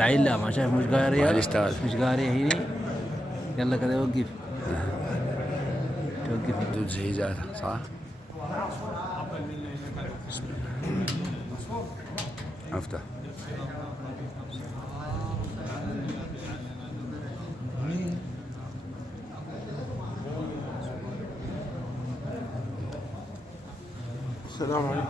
العين لا ما شايف مش قارية الاستاذ مش قارية هي. يلا كذا وقف توقف دود زي ذاتها صح؟ بسم الله افتح. السلام عليكم.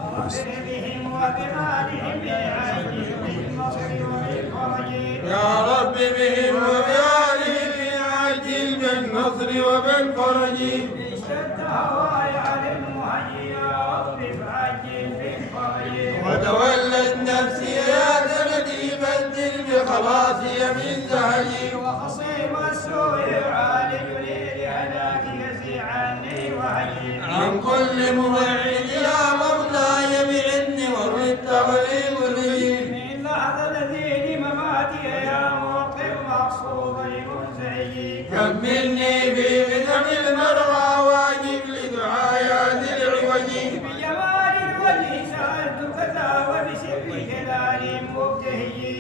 يا رب بهم وبآلهم عجل بالنصر وبالفرج. اشتد هواي على المهجي يا رب فعجل بالفرج. وتولت نفسي يا سندي بدل بخلاصي من زهجي. وخصيم السوء يعالج لي لهلاك يزيع عني وهجي. عن كل مبعد يا مولاي بعني وبالتغليب لي. من لحظة الذي مماتي يا موقف مقصود المنزعي. كملني في بدم المروى واجب لدعايات العوج. بجمال الوجه سألتك ذا وبسر جلال مبتهي.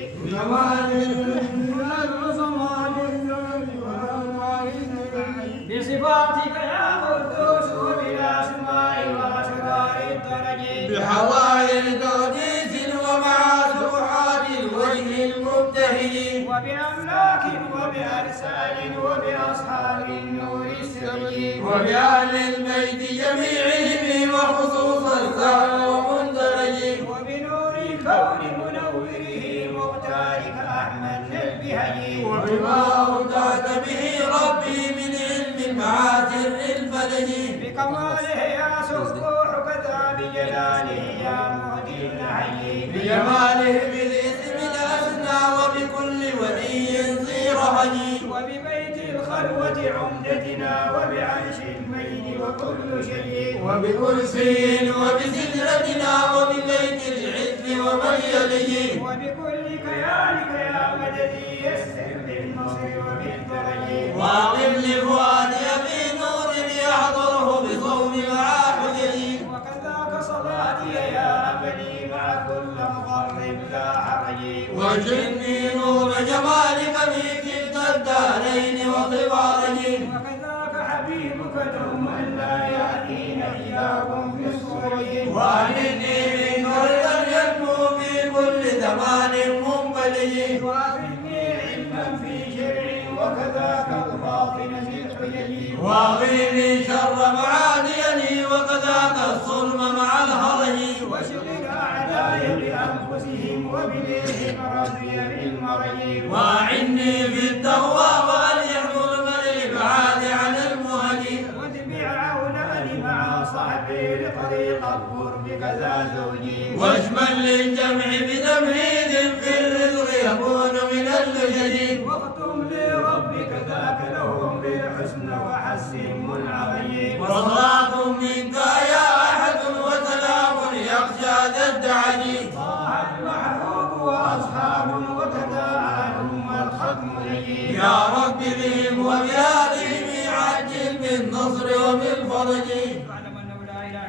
بصفاتك يا قدوس وبالاسماء واسرار الدرج. بحضائر تقديس ومع سبحات الوجه المبتهج. وبأملاك وبأرسال وبأصحاب النور السري. وبأهل البيت جميعهم وخصوصا سهل ومندرج. وبنور الكون منوره مختارك أحمد البهجي. وبما أودعت به ربي من علم مع سر الفلج. بكماله يا سبوح كذا بجلاله يا مهدي النهي. بجماله بالاسم الأسنى وبكل ولي صير هجي. وببيت الخلوة عمدتنا وبعرش المجد وكل شيء. وبكرسي وبسدرتنا وببيت العز ومن يليه. وبكل كيانك يا مددي يسر بالنصر وبالفرج. واقم لفؤادي في نور يحضره بصوم مع حجري. وكذاك صلاتي يا أملي مع كل مقرب لا حرج. وجني نور جمالك في كلتا الدارين وطبارجي. وكذاك حبيبك دوما لا يأتينا إياكم في الصور. وأهلني من نور ينمو في كل زمان منبلج. وافني علما في شرع وكذاك الباطن زد حججي. واغني شر معاديني وكذاك الظلم مع الهرج. واشغل أعدائي بأنفسهم وبديهم رضي بالمرج. وأعني في التقوى وأن يحضر الإبعاد عن المهج. واتبع عوناني مع صحبي لطريق القرب كذا زوجي. واشمل للجمع بتمهيد في الرزق يكون من اللجج. واختم لربك ذاك لهم بالحسن وحسن منعمي. وصلاة منك يا أحد وسلام يخشى ذا الدعج. طه المحبوب واصحاب وتداعهم والختم لي. يا رب بهم وبآلهم عجل بالنصر وبالفرج. واعلم انه لا اله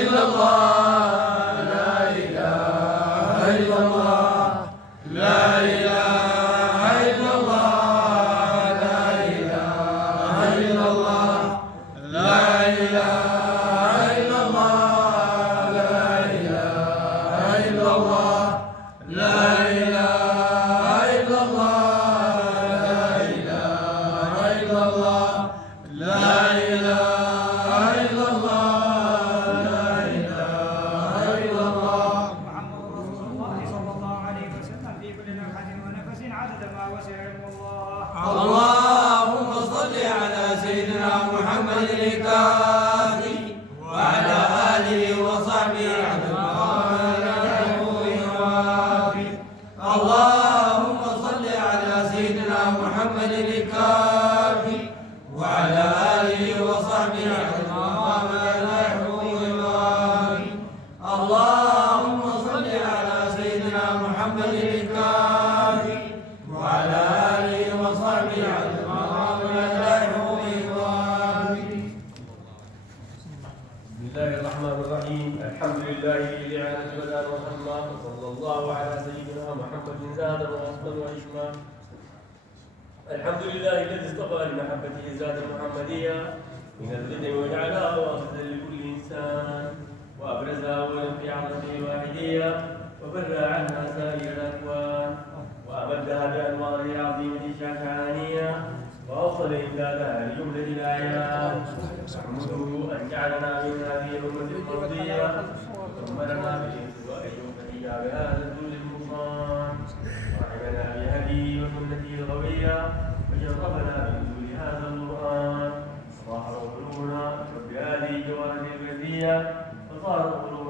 الا الله. لا إله إلا الله. لا إله إلا الله. لا إله إلا الله. لا إله إلا الله. لا إله إلا الله. لا إله إلا الله. لا إله إلا الله. لا إله إلا الله. لا إله إلا الله. لا إله إلا الله. محمد رسول الله صلى الله عليه وسلم في كل نفحه ونفس عدد ما وسع علم الله. اللهم صل على سيدنا محمد الكافي وعلى آله وصحبه عدد ما يوافي. اللهم صل على سيدنا محمد الكافي وعلى آله وصحبه عدد ما يوافي. اللهم صل على سيدنا محمد الكافي وعلى آله وصحبه عدد ما يوافي. بسم الله الرحمن الرحيم. الحمد لله لإعانة ولا وصلى الله الله على سيدنا محمد زادا واصلا وعشما. الحمد لله الذي اصطفى لمحبته زاد المحمديه من الردم وجعلها واسطه لكل انسان وابرزها اولا في عظمته الواحديه وبرى عنها سائر الاكوان وامدها بانواره العظيمه الشافعانيه واوصل امدادها لجمله الايات. نحمده ان جعلنا من هذه الامه المرضيه وامرنا بالانتواء والفتيا بهذا الذل المصان ورحمنا بهديه وسنته الغويه وجربنا